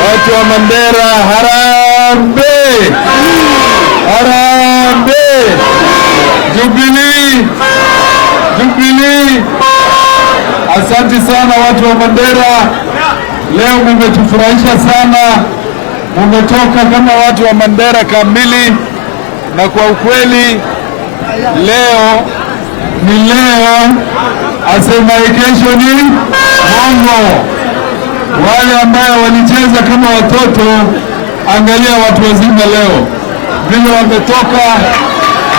Watu wa Mandera, harambee! Harambee! Jubilee! Jubilee! Asante sana watu wa Mandera. Leo mmetufurahisha sana. Mmetoka kama watu wa Mandera kamili, na kwa ukweli leo ni leo, asemaye kesho ni Mungu. Wale ambao walicheza kama watoto, angalia watu wazima leo vile wametoka.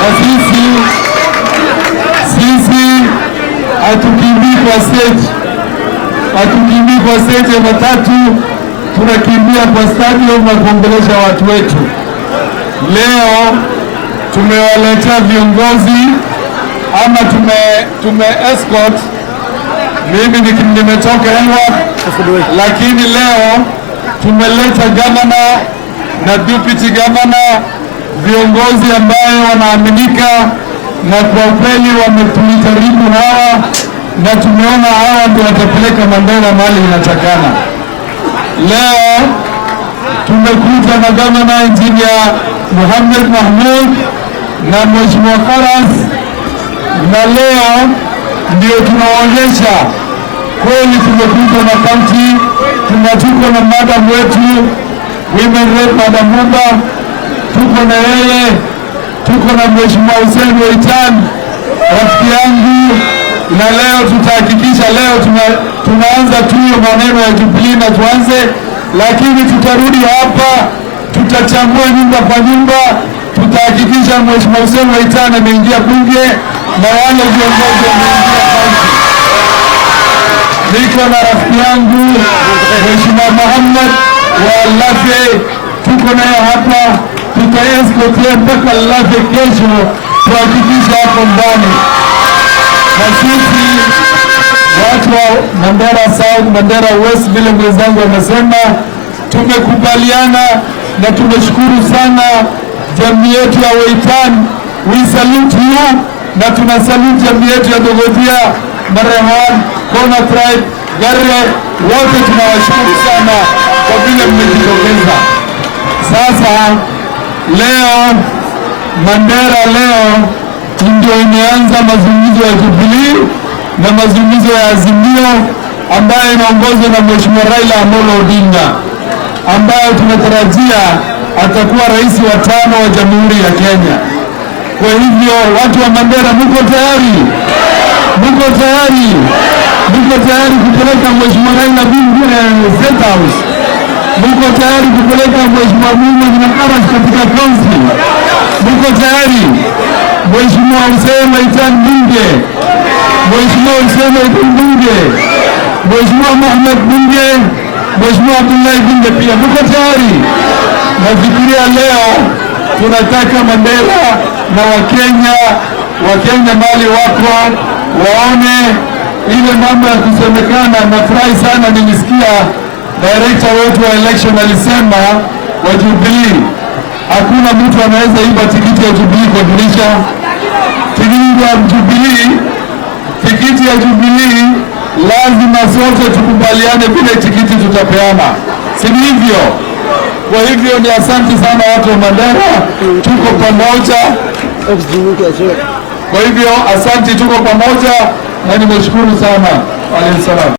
Na sisi hatukimbii kwa stage, hatukimbii kwa stage ya matatu, tunakimbia kwa stadium na kuongelesha watu wetu. Leo tumewaletea viongozi ama tume escort. Mimi nimetoka Elwak, lakini leo tumeleta gavana na deputy governor, viongozi ambayo wanaaminika na kwa kweli wametulitaribu hawa, na tumeona hawa ndio watapeleka Mandera mahali inatakana. Leo tumekuja na gavana Engineer Mohamed Mahmoud na Mheshimiwa Karas, na leo ndio tunaonyesha kweli tumekuja na county. Tunatuko na madam wetu women rep Madam Mumba, tuko na yeye, tuko na Mheshimiwa Hussein Waitan rafiki yangu, na leo tutahakikisha leo tunaanza tu maneno ya Jubilee na tuanze, lakini tutarudi hapa, tutachambua nyumba kwa nyumba, tutahakikisha Mheshimiwa Hussein Waitan ameingia bunge na wale viongozi wameingia kaunti. Niko na rafiki yangu Mheshimiwa Muhammad wa Lafe, tuko naye hapa, tutaescort mpaka Lafe kesho, tuhakikisha hapo ndani. Na sisi watu wa Mandera South, Mandera West, vile mwenzangu amesema, tumekubaliana na tumeshukuru sana jamii yetu ya Waitan. We salute you, na tunasalute jamii yetu ya Dogodhia, Marehan, Kona Tribe, Garre, wote tunawashukuru sana kwa vile mmejitokeza. Sasa leo Mandera leo ndio imeanza mazungumzo ya Jubilee na mazungumzo ya Azimio ambayo inaongozwa na Mheshimiwa Raila Amolo Odinga, ambayo tunatarajia atakuwa rais wa 5 wa Jamhuri ya Kenya. Kwa hivyo watu wa Mandera, mko tayari? Mko tayari? Mko tayari kupeleka Mheshimiwa Raila bunge State House? Mko tayari kupeleka Mheshimiwa Mungu na Karas katika kaunti? Mko tayari? Mheshimiwa Hussein Waitan bunge, Mheshimiwa Hussein Waitan bunge, Mheshimiwa Mohamed bunge, Mheshimiwa Abdullahi bunge pia. Mko tayari? Nafikiria leo tunataka Mandera na Wakenya mali wako waone ile mambo ya kusemekana. Nafurahi sana nilisikia director wetu wa election alisema wa Jubilee, hakuna mtu anaweza iba tikiti ya Jubilee kwa dirisha. Tikiti ya Jubilee lazima sote tukubaliane vile tikiti tutapeana, si hivyo? Kwa hivyo ni asante sana watu wa Mandera, tuko pamoja. Kwa hivyo asante, tuko pamoja na nimeshukuru sana. Alayhi salam.